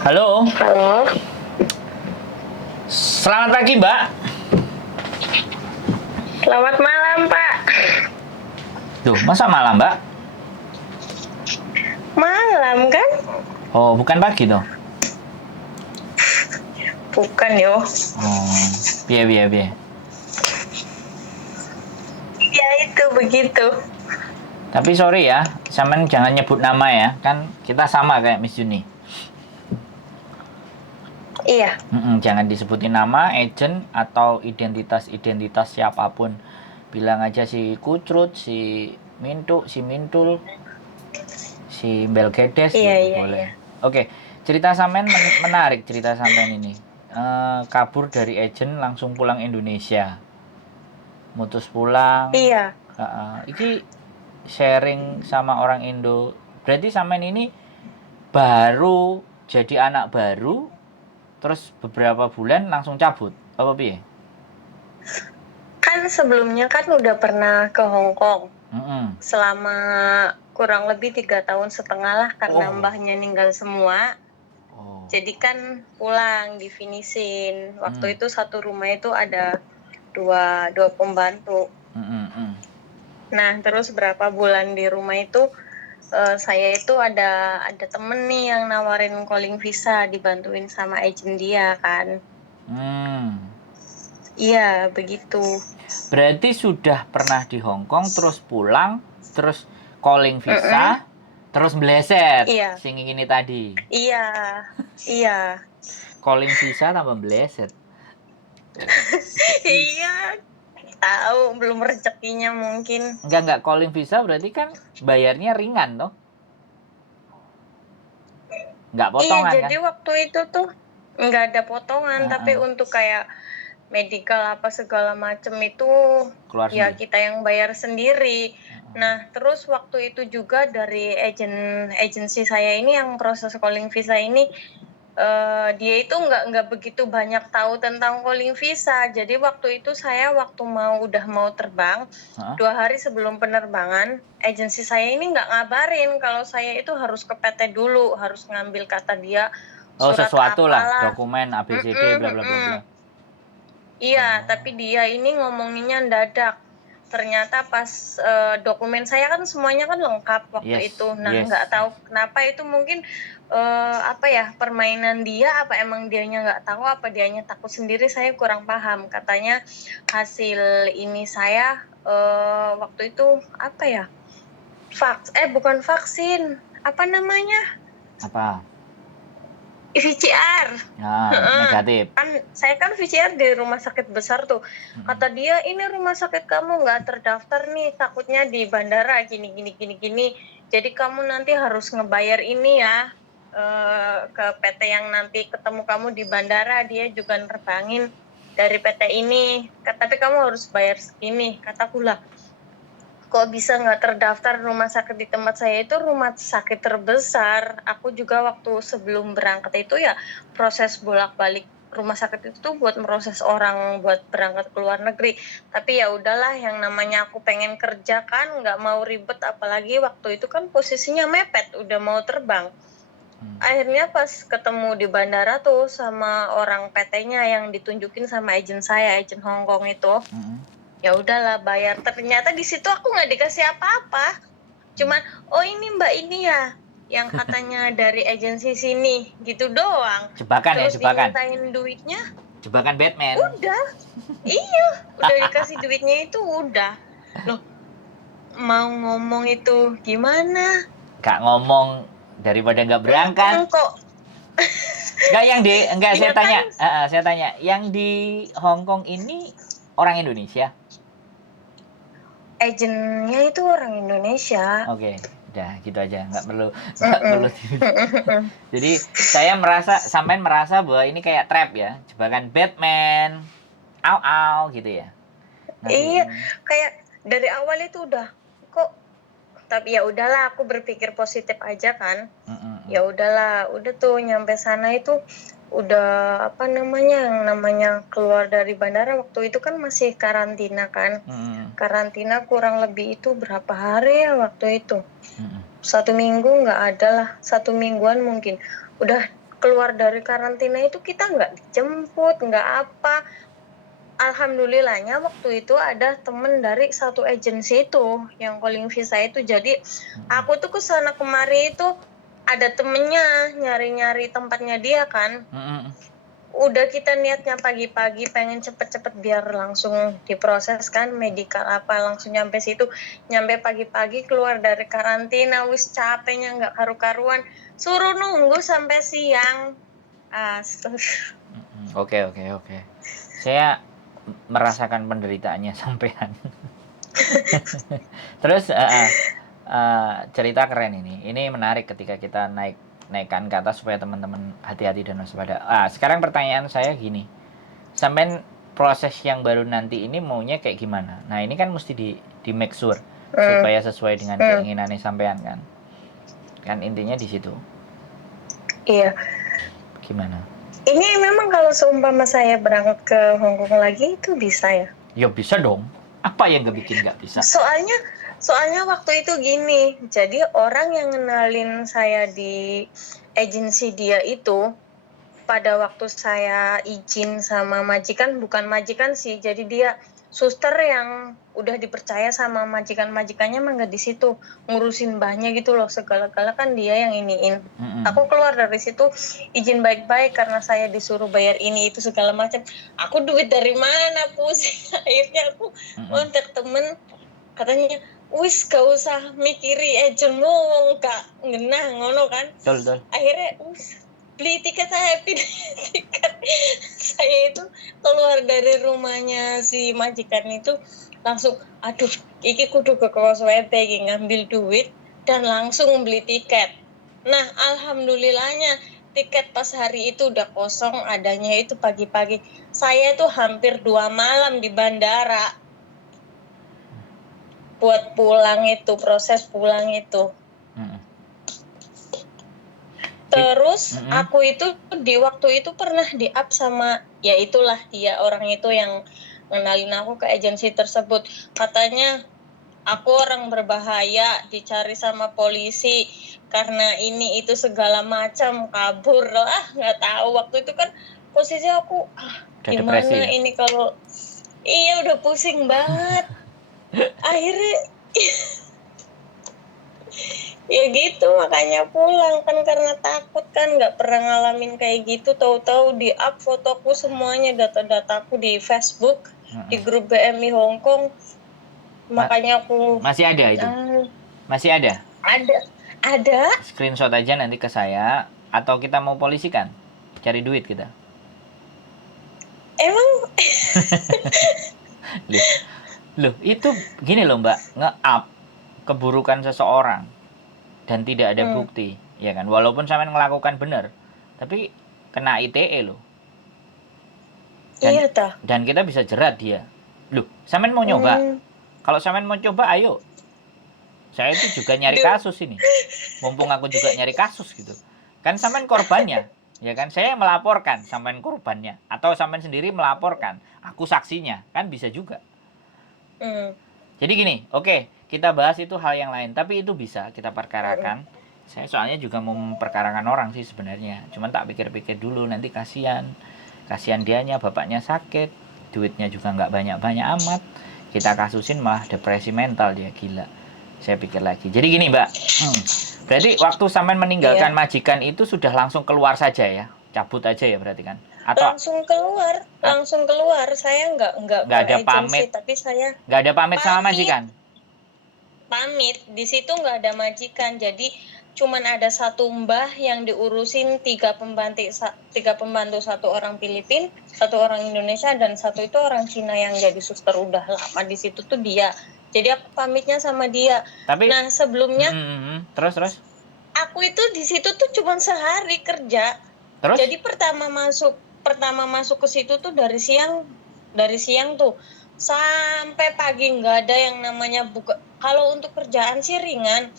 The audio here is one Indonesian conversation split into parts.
Halo, Halo, selamat pagi Mbak. selamat malam Pak. Duh, masa malam Mbak? Malam kan? Oh, bukan pagi toh? Bukan yo. Oh, biye biye biye. Ya itu begitu. Tapi sorry ya, sampean jangan nyebut nama ya, kan kita sama kayak Miss Juni. Iya, Jangan disebutin nama, agent atau identitas siapapun. Bilang aja si Kucrut, si Mintu, si Mintul, si Belgedes iya, gitu iya, boleh. iya. Oke, cerita sampean menarik cerita sampean ini. Kabur dari agent langsung pulang Indonesia. Mutus pulang. Iya, Iki sharing sama orang Indo. Berarti sampean ini baru jadi anak baru, terus beberapa bulan langsung cabut. Apa piye? kan sebelumnya kan udah pernah ke Hong Kong Mm-mm. selama kurang lebih 3 tahun setengah lah karena Oh. mbahnya meninggal semua. Oh. Jadi kan pulang difinisin. Waktu Mm. itu satu rumah itu ada dua pembantu. Mm-mm. Nah, terus berapa bulan di rumah itu saya itu ada temen nih yang nawarin calling visa dibantuin sama agent dia kan. Hmm. Iya, begitu. Berarti sudah pernah di Hong Kong, terus pulang, terus calling Mm-mm. visa, terus bleset. Iya, Sing ini tadi. iya, iya. Calling visa tambah bleset. Iya, tahu belum rezekinya mungkin. Enggak calling visa berarti kan bayarnya ringan toh? Enggak Iya, potongan kan? jadi waktu itu tuh nggak ada potongan, tapi Heeh. untuk kayak medical apa segala macem itu Keluar ya sendiri. kita yang bayar sendiri. Nah, terus waktu itu juga dari agensi saya ini yang proses calling visa ini dia itu nggak begitu banyak tahu tentang calling visa. Jadi waktu itu saya udah mau terbang, Heeh. 2 hari sebelum penerbangan, agensi saya ini nggak ngabarin kalau saya itu harus ke PT dulu, harus ngambil kata dia Oh, surat sesuatu lah, apalah. dokumen ABCD bla bla bla bla. Iya, tapi dia ini ngomonginnya mendadak. Ternyata pas dokumen saya kan semuanya kan lengkap waktu Yes, itu. Nah, yes. nggak tahu kenapa itu mungkin permainan dia, apa emang dianya nggak tahu, apa dianya takut sendiri, saya kurang paham. Katanya hasil ini saya waktu itu apa ya? Bukan vaksin, apa namanya? Apa? VCR. Nah, negatif. Kan saya kan VCR di rumah sakit besar tuh. Kata dia, ini rumah sakit kamu nggak terdaftar nih, takutnya di bandara gini gini gini gini. Jadi kamu nanti harus ngebayar ini ya ke PT yang nanti ketemu kamu di bandara, dia juga nerbangin dari PT ini. Tapi kamu harus bayar segini. Kataku lah, kok bisa nggak terdaftar rumah sakit di tempat saya itu rumah sakit terbesar. Aku juga waktu sebelum berangkat itu ya proses bolak-balik rumah sakit itu tuh buat proses orang buat berangkat ke luar negeri. Tapi ya udahlah, yang namanya aku pengen kerja kan, nggak mau ribet, apalagi waktu itu kan posisinya mepet, udah mau terbang. Akhirnya pas ketemu di bandara tuh sama orang PT-nya yang ditunjukin sama agent saya, agent Hong Kong itu. Ya udahlah bayar, ternyata di situ aku nggak dikasih apa-apa, cuman oh ini mbak ini ya yang katanya dari agensi sini gitu doang. Jebakan ya, Terus jebakan. dimintain duitnya, Jebakan Batman. udah. Iya, udah dikasih duitnya itu udah. Loh, mau ngomong itu gimana? Gak ngomong daripada nggak berangkat. Kok Enggak ya kan saya tanya, yang di Hong Kong ini orang Indonesia? agennya itu orang Indonesia. Oke, udah gitu aja, nggak perlu. Jadi saya sampean merasa bahwa ini kayak trap ya, jebakan Batman, au gitu ya. Ngasih Iya, ini. kayak dari awal itu udah kok, tapi ya udahlah, aku berpikir positif aja kan. Ya udahlah, udah tuh nyampe sana itu udah yang namanya keluar dari bandara waktu itu kan masih karantina kan. Karantina kurang lebih itu berapa hari ya waktu itu? 1 minggu nggak ada lah, 1 mingguan mungkin. Udah keluar dari karantina itu kita nggak dijemput, nggak apa. Alhamdulillahnya waktu itu ada temen dari satu agensi itu yang calling visa itu. Jadi aku tuh kesana kemari itu ada temennya nyari-nyari tempatnya dia kan. Udah kita niatnya pagi-pagi pengen cepet-cepet biar langsung diproses kan medical apa, langsung nyampe situ, nyampe pagi-pagi keluar dari karantina wis capeknya nggak karu-karuan, suruh nunggu sampai siang. Oke. Saya merasakan penderitaannya sampean. Terus cerita keren ini. Ini menarik ketika kita naikkan ke atas supaya teman-teman hati-hati dan waspada. Sekarang pertanyaan saya gini. Sampean proses yang baru nanti ini maunya kayak gimana? Nah, ini kan mesti di make sure supaya sesuai dengan keinginannya sampean kan. Kan intinya di situ. Iya. Gimana? Ini memang kalau seumpama saya berangkat ke Hong Kong lagi itu bisa ya? Ya bisa dong. Apa yang bikin nggak bisa? Soalnya waktu itu gini, jadi orang yang ngenalin saya di agensi dia itu, pada waktu saya izin sama majikan, bukan majikan sih, jadi dia suster yang udah dipercaya sama majikan-majikannya mah nggak di situ ngurusin banyak gitu loh, segala-gala kan dia yang iniin. Aku keluar dari situ izin baik-baik karena saya disuruh bayar ini itu segala macam. Aku duit dari mana pusing. Akhirnya aku kontak temen, katanya wis gak usah mikiri agentmu wong gak ngenah ngono kan. Betul. Akhirnya beli tiket, saya pilih tiket. Saya itu keluar dari rumahnya si majikan itu langsung aduh iki kudu ke Crossway ngambil duit dan langsung beli tiket. Nah alhamdulillahnya tiket pas hari itu udah kosong, adanya itu pagi-pagi. Saya tuh hampir 2 malam di bandara buat pulang itu, proses pulang itu. Terus aku itu di waktu itu pernah di-up sama, ya itulah dia orang itu yang ngenalin aku ke agensi tersebut. Katanya aku orang berbahaya, dicari sama polisi karena ini itu segala macam, kabur lah, nggak tahu. Waktu itu kan posisi aku gimana depresi, ya? Ini kalau iya udah pusing banget. Akhirnya ya gitu, makanya pulang kan karena takut kan, nggak pernah ngalamin kayak gitu. Tahu-tahu di up fotoku semuanya, data-dataku di Facebook, di grup BMI Hong Kong. Makanya aku masih ada itu. Masih ada? Ada. Screenshot aja nanti ke saya, atau kita mau polisikan? Cari duit kita. Emang Loh, itu gini loh Mbak, nge-up keburukan seseorang dan tidak ada bukti, ya kan? Walaupun sampean melakukan benar, tapi kena ITE loh. Dan kita bisa jerat dia. Loh, sampean mau nyoba? Kalau sampean mau coba, ayo. Saya itu juga nyari kasus ini. Mumpung aku juga nyari kasus gitu. Kan sampean korbannya, ya kan? Saya melaporkan sampean korbannya, atau sampean sendiri melaporkan, aku saksinya, kan bisa juga. Jadi gini, oke, kita bahas itu hal yang lain, tapi itu bisa kita perkarakan. Saya soalnya juga mau memperkarakan orang sih sebenarnya, cuman tak pikir-pikir dulu, nanti kasihan dianya, bapaknya sakit, duitnya juga nggak banyak-banyak amat, kita kasusin malah depresi mental dia, gila. Saya pikir lagi, jadi gini Mbak, berarti waktu sampean meninggalkan majikan itu sudah langsung keluar saja ya, cabut aja ya berarti kan? Atau langsung keluar. Saya nggak ada agensi, pamit, tapi saya nggak ada pamit sama majikan. Pamit di situ nggak ada majikan, jadi cuman ada satu mbah yang diurusin 3 pembantu, 1 orang Filipina, 1 orang Indonesia, dan 1 itu orang Cina yang jadi suster udah lama di situ tuh dia. Jadi aku pamitnya sama dia. Tapi, nah sebelumnya terus aku itu di situ tuh cuma sehari kerja. Terus? Jadi pertama masuk ke situ tuh dari siang tuh sampai pagi, nggak ada yang namanya buka. Kalau untuk kerjaan sih ringan,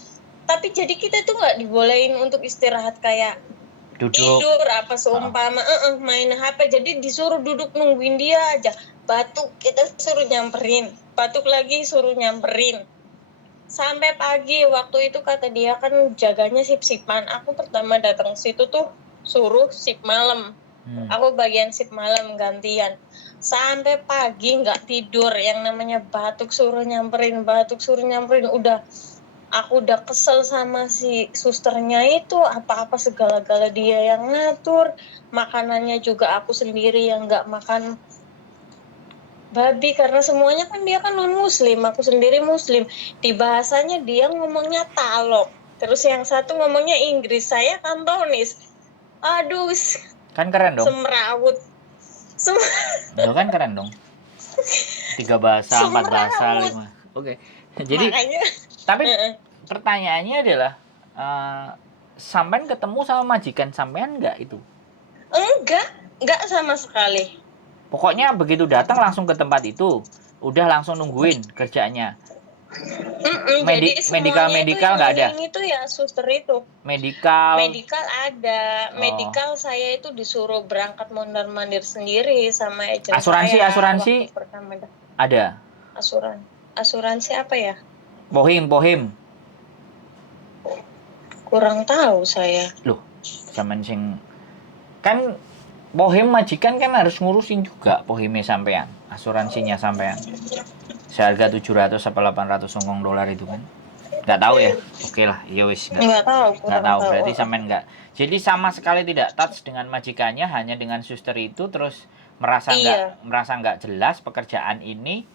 tapi jadi kita tuh nggak dibolehin untuk istirahat kayak duduk, tidur apa seumpama main HP. Jadi disuruh duduk nungguin dia aja. Batuk kita suruh nyamperin, batuk lagi suruh nyamperin. Sampai pagi. Waktu itu kata dia kan jaganya sip-sipan. Aku pertama datang situ tuh suruh shift malam. Aku bagian shift malam gantian. Sampai pagi nggak tidur, yang namanya batuk suruh nyamperin. Aku udah kesel sama si susternya itu, apa-apa segala-gala dia yang ngatur. Makanannya juga aku sendiri yang nggak makan babi, karena semuanya kan dia kan non muslim, aku sendiri muslim. Di bahasanya dia ngomongnya talok, terus yang satu ngomongnya Inggris, saya Kantonis. Aduh, Kan keren dong. semrawut. Lo kan keren dong. 3 bahasa, 4 bahasa, Semrawut. 5. Oke. Jadi Makanya tapi pertanyaannya adalah sampean ketemu sama majikan sampean nggak itu? enggak sama sekali. Pokoknya begitu datang langsung ke tempat itu, udah langsung nungguin kerjanya. Jadi semuanya Medikal nggak ada? Itu ya suster itu. Medikal Ada. Medikal saya itu disuruh berangkat mondar-mandir sendiri sama agen asuransi saya. asuransi Waktu pertama ada. Asuransi apa ya? Pohim. Kurang tahu saya. Loh, zaman sing kan pohim majikan kan harus ngurusin juga pohimnya sampean, asuransinya sampean. Seharga 700 atau 800 Hongkong dolar itu kan. Nggak tahu ya. Oke lah, ya wis Nggak tahu. Berarti sampean nggak. Jadi sama sekali tidak touch dengan majikannya, hanya dengan suster itu, terus merasa nggak jelas pekerjaan ini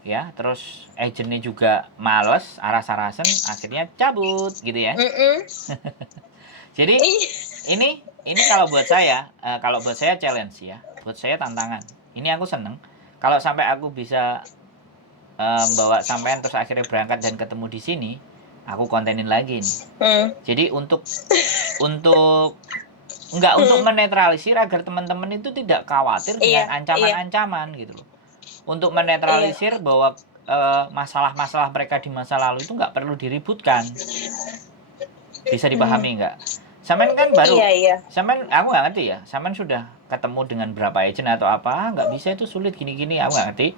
ya, terus agennya juga males, aras-arasen, akhirnya cabut gitu ya. Jadi ini kalau buat saya challenge ya, buat saya tantangan. Ini aku seneng kalau sampai aku bisa bawa sampean terus akhirnya berangkat dan ketemu di sini, aku kontenin lagi nih. Jadi untuk menetralisir agar teman-teman itu tidak khawatir dengan ancaman-ancaman gitu loh. Untuk menetralisir bahwa masalah-masalah mereka di masa lalu itu nggak perlu diributkan. Bisa dipahami nggak? Sampean kan baru. Sampean, aku nggak ngerti ya. Sampean sudah ketemu dengan berapa agent atau apa? Nggak bisa, itu sulit gini-gini. Aku nggak ngerti.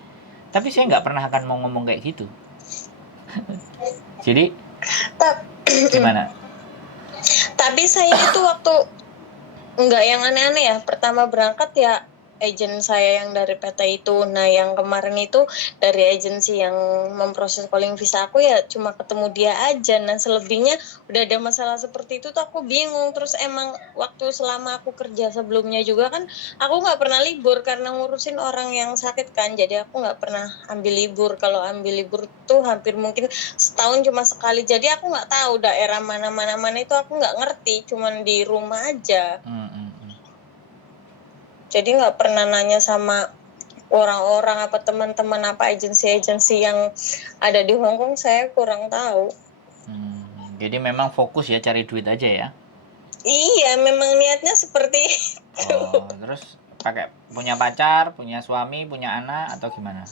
Tapi saya nggak pernah akan mau ngomong kayak gitu. Jadi gimana? Tapi saya itu waktu nggak yang aneh-aneh ya. Pertama berangkat ya agen saya yang dari PT itu. Nah yang kemarin itu dari agensi yang memproses calling visa aku ya cuma ketemu dia aja. Nah selebihnya udah ada masalah seperti itu tuh aku bingung. Terus emang waktu selama aku kerja sebelumnya juga kan aku nggak pernah libur karena ngurusin orang yang sakit kan. Jadi aku nggak pernah ambil libur. Kalau ambil libur tuh hampir mungkin setahun cuma sekali. Jadi aku nggak tahu daerah mana itu aku nggak ngerti. Cuman di rumah aja. Jadi nggak pernah nanya sama orang-orang apa teman-teman apa agensi-agensi yang ada di Hong Kong, saya kurang tahu. Jadi memang fokus ya cari duit aja ya? Iya, memang niatnya seperti itu. Terus pakai punya pacar, punya suami, punya anak atau gimana?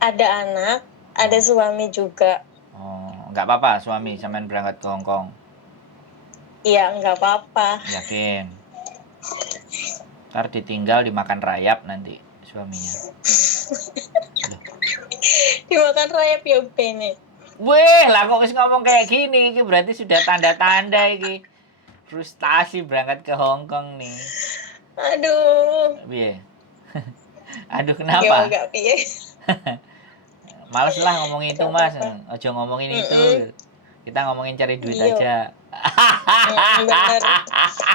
Ada anak, ada suami juga. Nggak apa-apa suami sampean berangkat ke Hong Kong? Iya, nggak apa-apa. Yakin? Ntar ditinggal dimakan rayap nanti suaminya. Dimakan rayap ya Bene. Weh, lah kok wis ngomong kayak gini, ini berarti sudah tanda-tanda ini frustasi berangkat ke Hong Kong nih. Aduh. Piye? Aduh, kenapa? Enggak piye. Males lah ngomongin itu, Mas. Ojo ngomongin itu. Kita ngomongin cari duit aja.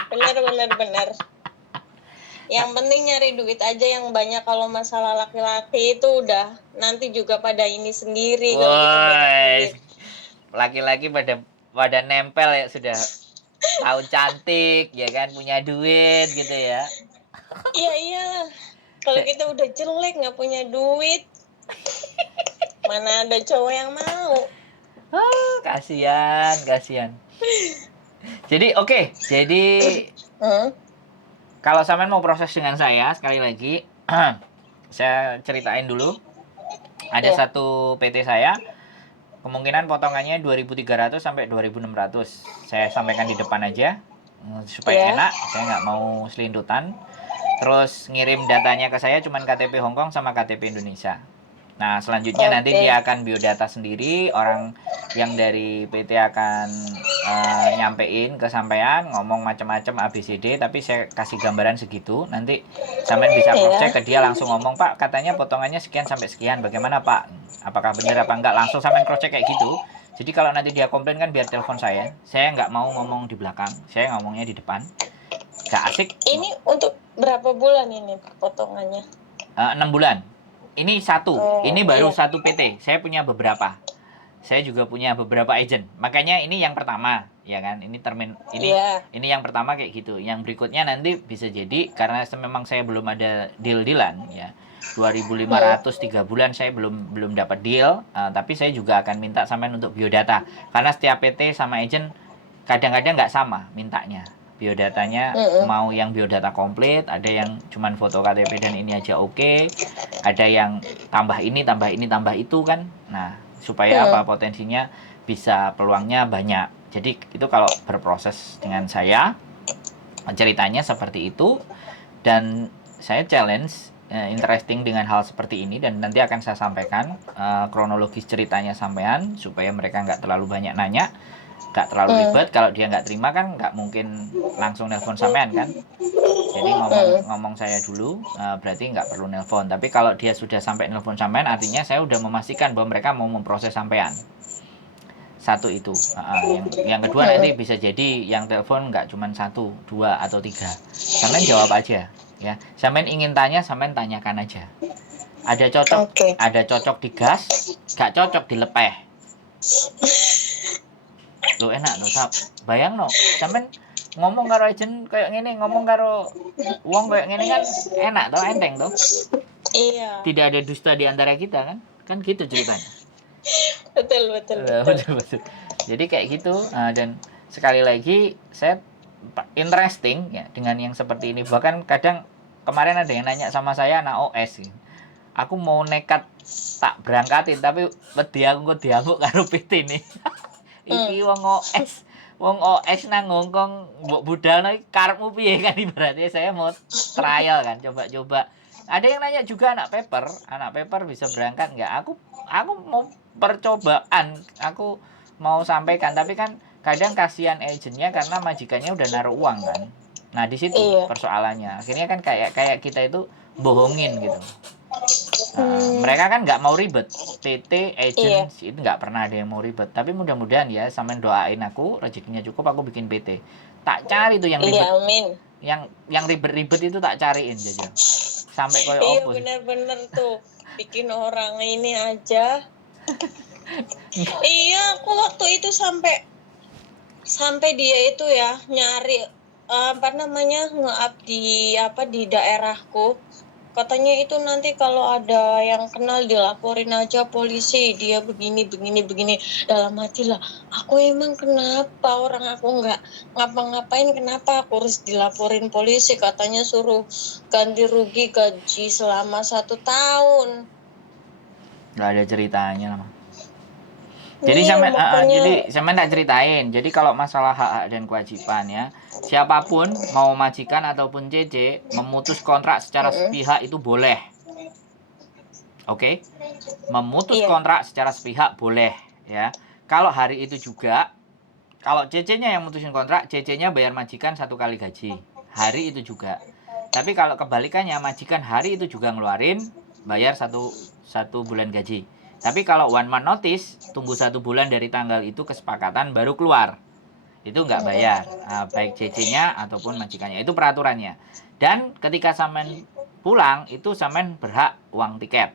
Bener. Yang penting nyari duit aja yang banyak. Kalau masalah laki-laki itu udah nanti juga pada ini sendiri. Kalau kita banyak duit. Laki-laki pada nempel ya, sudah tahu cantik ya kan, punya duit gitu ya. Iya. Kalau kita udah jelek nggak punya duit, mana ada cowok yang mau. Kasihan. Jadi oke. Jadi kalau sampean mau proses dengan saya, sekali lagi saya ceritain dulu. Ada satu PT saya, kemungkinan potongannya 2.300 sampai 2.600. Saya sampaikan di depan aja supaya enak. Saya nggak mau selintutan. Terus ngirim datanya ke saya cuman KTP Hong Kong sama KTP Indonesia. Nah selanjutnya nanti dia akan biodata sendiri. Orang yang dari PT akan nyampein ke sampean, ngomong macam-macam ABCD, tapi saya kasih gambaran segitu. Nanti sampean bisa cross check ke dia, langsung ngomong, Pak katanya potongannya sekian sampai sekian, bagaimana Pak? Apakah benar apa enggak? Langsung sampean cross check kayak gitu. Jadi kalau nanti dia komplain kan biar telepon saya nggak mau ngomong di belakang, saya ngomongnya di depan. Gak asik. Ini untuk berapa bulan ini potongannya? 6 bulan. Ini satu, ini baru iya. satu PT. Saya punya beberapa. Saya juga punya beberapa agent. Makanya ini yang pertama, ya kan? Ini yang pertama kayak gitu. Yang berikutnya nanti bisa jadi karena memang saya belum ada deal-dealan ya. 2.500 3 bulan saya belum dapat deal, tapi saya juga akan minta sampean untuk biodata. Karena setiap PT sama agent kadang-kadang nggak sama mintanya. Biodatanya mau yang biodata komplit, ada yang cuman foto KTP dan ini aja oke, ada yang tambah ini, tambah ini, tambah itu kan. Nah, supaya apa? Potensinya bisa peluangnya banyak. Jadi itu kalau berproses dengan saya, ceritanya seperti itu, dan saya challenge interesting dengan hal seperti ini, dan nanti akan saya sampaikan kronologis ceritanya sampean supaya mereka nggak terlalu banyak nanya, nggak terlalu ribet. Kalau dia nggak terima kan nggak mungkin langsung nelpon sampean kan. Jadi ngomong saya dulu, berarti nggak perlu nelpon. Tapi kalau dia sudah sampai nelpon sampean, artinya saya udah memastikan bahwa mereka mau memproses sampean. Satu itu. Yang kedua nanti bisa jadi yang telepon nggak cuma 1, 2, atau 3. Sampean jawab aja. Ya, sampean ingin tanya, sampean tanyakan aja. Ada cocok digas, nggak cocok dilepeh. Lo enak tuh, bayang no, sampean ngomong karo agent kayak gini, ngomong karo wong kayak gini kan enak tuh, enteng tuh. Iya. Tidak ada dusta di antara kita kan gitu ceritanya. Betul. Jadi kayak gitu. Dan sekali lagi saya interesting ya dengan yang seperti ini. Bahkan kadang kemarin ada yang nanya sama saya anak OS gitu. Aku mau nekat tak berangkatin tapi wedi aku kok diamuk karo PT nih. Iki wong OS nang ngongkong mbok budalno iki karepmu piye kan, ibaratnya saya mau trial kan, coba-coba. Ada yang nanya juga anak paper bisa berangkat nggak? Aku mau percobaan, aku mau sampaikan, tapi kan kadang kasihan agentnya karena majikannya udah naruh uang kan. Nah di situ persoalannya. Akhirnya kan kayak kita itu bohongin gitu. Mereka kan nggak mau ribet. PT, agent itu nggak pernah ada yang mau ribet. Tapi mudah-mudahan ya, sampean doain aku rezekinya cukup, aku bikin PT. Tak cari tuh yang ribet. Yang ribet-ribet itu tak cariin Jaja. Sampai koyo opo. Iya bener-bener tuh bikin orang ini aja. Iya, aku waktu itu sampai dia itu ya nyari nge-up di daerahku. Katanya itu nanti kalau ada yang kenal dilaporin aja polisi, dia begini. Dalam hati lah, aku emang kenapa, orang aku nggak ngapa-ngapain, kenapa aku harus dilaporin polisi? Katanya suruh ganti rugi gaji selama 1 tahun. Nggak ada ceritanya lah. Jadi sampean tak ceritain. Jadi kalau masalah hak dan kewajiban ya, siapapun mau majikan ataupun CC memutus kontrak secara sepihak itu boleh. Oke? Memutus kontrak secara sepihak boleh ya. Kalau hari itu juga, kalau CC-nya yang mutusin kontrak, CC-nya bayar majikan 1 kali gaji. Hari itu juga. Tapi kalau kebalikannya, majikan hari itu juga ngeluarin bayar satu bulan gaji. Tapi kalau 1 month notice, tunggu 1 bulan dari tanggal itu kesepakatan baru keluar. Itu nggak bayar, baik CC-nya ataupun majikannya. Itu peraturannya. Dan ketika sampean pulang, itu sampean berhak uang tiket.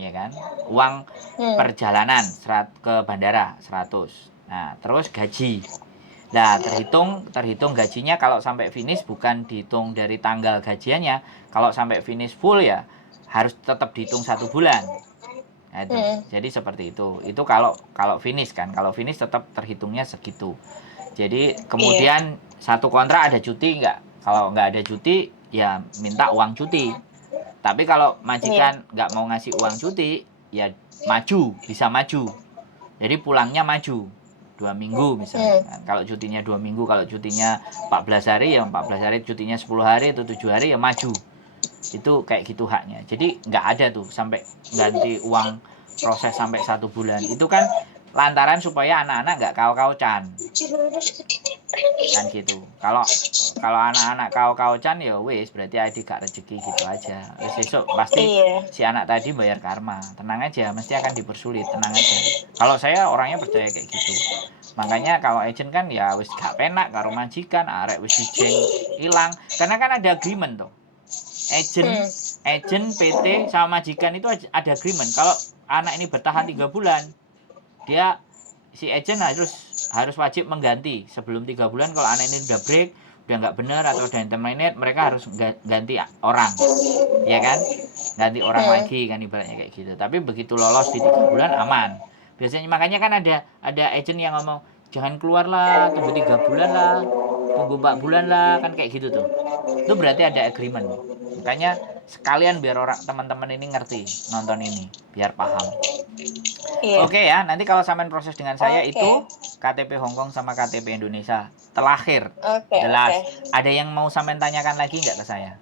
Ya kan? Uang perjalanan ke bandara 100. Nah, terus gaji. Nah, terhitung gajinya kalau sampai finish bukan dihitung dari tanggal gajiannya. Kalau sampai finish full ya harus tetap dihitung 1 bulan. Nah, itu. Jadi seperti itu. Itu kalau finish kan. Kalau finish tetap terhitungnya segitu. Jadi kemudian satu kontrak ada cuti nggak? Kalau nggak ada cuti ya minta uang cuti. Tapi kalau majikan nggak mau ngasih uang cuti ya bisa maju. Jadi pulangnya maju 2 minggu misalnya. Nah, kalau cutinya 2 minggu, kalau cutinya 14 hari ya 14 hari, cutinya 10 hari atau 7 hari ya maju. Itu kayak gitu haknya. Jadi nggak ada tuh sampai ganti uang proses sampai 1 bulan. Itu kan lantaran supaya anak-anak nggak kau-kaucan. Kan gitu. Kalau anak-anak kau-kaucan ya wis berarti adik gak rezeki gitu aja. Wis besok pasti Iya. si anak tadi bayar karma. Tenang aja, mesti akan dipersulit, tenang aja. Kalau saya orangnya percaya kayak gitu. Makanya kalau agent kan ya wis gak penak karo majikan, arek wis dijeng hilang. Karena kan ada agreement tuh. Agent PT sama majikan itu ada agreement. Kalau anak ini bertahan 3 bulan, dia si agent harus wajib mengganti sebelum 3 bulan. Kalau anak ini udah break, udah nggak benar atau udah terminate, mereka harus ganti orang, ya kan? Ganti orang lagi kan ibaratnya kayak gitu. Tapi begitu lolos di 3 bulan aman. Biasanya makanya kan ada agent yang ngomong jangan keluar lah, tunggu 3 bulan lah, tunggu 4 bulan lah, kan kayak gitu tuh. Itu berarti ada agreement. Makanya sekalian biar orang teman-teman ini ngerti nonton ini, biar paham. Iya. Oke ya, nanti kalau sampean proses dengan saya Oke. itu KTP Hongkong sama KTP Indonesia terakhir. Oke, Jelas. oke. Ada yang mau sampean tanyakan lagi nggak ke saya?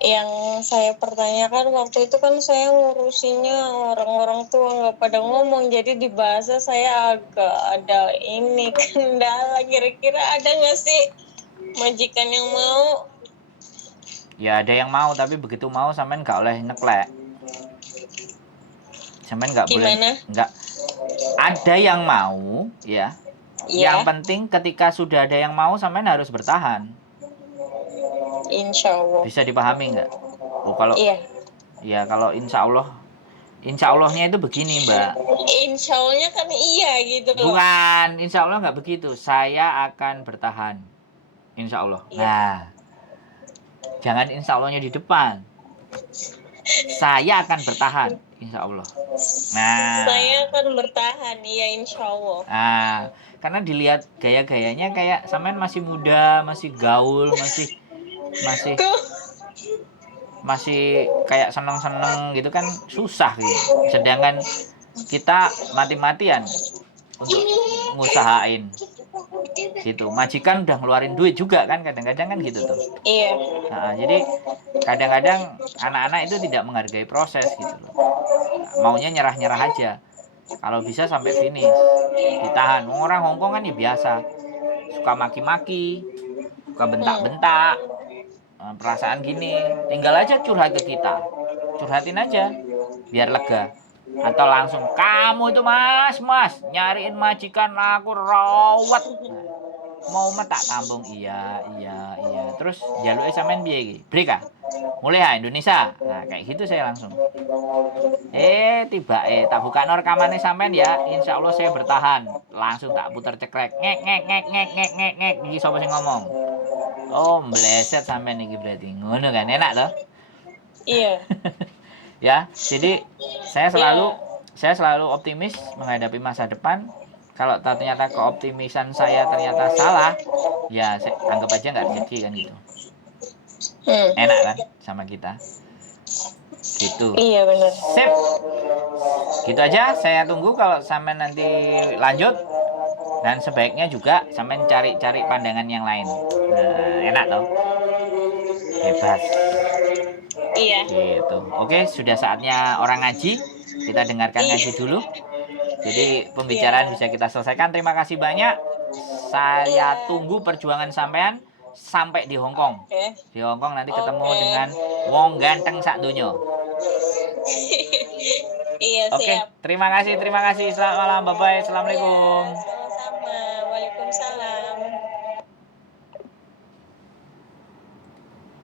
Yang saya pertanyakan waktu itu kan saya ngurusinnya orang-orang tua nggak pada ngomong, jadi di bahasa saya agak ada ini kendala. Kira-kira ada nggak sih majikan yang mau? Ya ada yang mau, tapi begitu mau sampean nggak oleh neklek. Sampean nggak boleh, Gimana? nggak. Ada yang mau, ya. Iya. Yang penting ketika sudah ada yang mau, sampean harus bertahan. Insya Allah. Bisa dipahami nggak? Oh kalau, Iya. ya kalau insya Allahnya itu begini Mbak. Insya Allahnya kan iya gitu loh. Bukan, insya Allah nggak begitu. Saya akan bertahan. Insya Allah. Iya. Nah, jangan insya Allahnya di depan. Saya akan bertahan. Insya Allah. Nah. Saya akan bertahan, iya insya Allah. Nah, karena dilihat gaya-gayanya kayak sampean masih muda, masih gaul, masih kayak seneng-seneng gitu kan susah gitu. Sedangkan kita mati-matian untuk ngusahain gitu. Majikan udah ngeluarin duit juga kan kadang-kadang kan gitu tuh. Iya. Nah, jadi kadang-kadang anak-anak itu tidak menghargai proses gitu loh. Maunya nyerah-nyerah aja. Kalau bisa sampai finish, ditahan. Orang Hongkong kan ya biasa, suka maki-maki, suka bentak-bentak, perasaan gini. Tinggal aja curhat ke kita, curhatin aja, biar lega. Atau langsung, kamu itu mas, nyariin majikan aku rawat. Mau tak tambung, iya. Terus jaluknya sampean piye iki? Break ah? Mulai ya Indonesia. Nah, kayak gitu saya langsung. Tiba tak buka rekamannya sampean ya. Insya Allah saya bertahan. Langsung tak putar cekrek. Ngek. Iki sapa sing ngomong? Oh, meleset sampean iki berarti. Ngono kan enak loh. Iya. Ya, jadi saya selalu optimis menghadapi masa depan. Kalau ternyata keoptimisan saya ternyata salah, ya saya anggap aja nggak rezeki kan gitu. Enak kan sama kita. Gitu. Iya benar. Sip. Gitu aja, saya tunggu kalau sampai nanti lanjut. Dan sebaiknya juga sampai cari pandangan yang lain. Nah, enak toh. Bebas. Iya. Gitu. Oke, sudah saatnya orang ngaji. Kita dengarkan ngaji dulu. Jadi pembicaraan bisa kita selesaikan. Terima kasih banyak. Saya tunggu perjuangan sampean sampai di Hongkong. Di Hongkong nanti ketemu dengan wong ganteng sak donya. Iya, Oke, siap. terima kasih. Selamat malam, bye-bye. Assalamualaikum.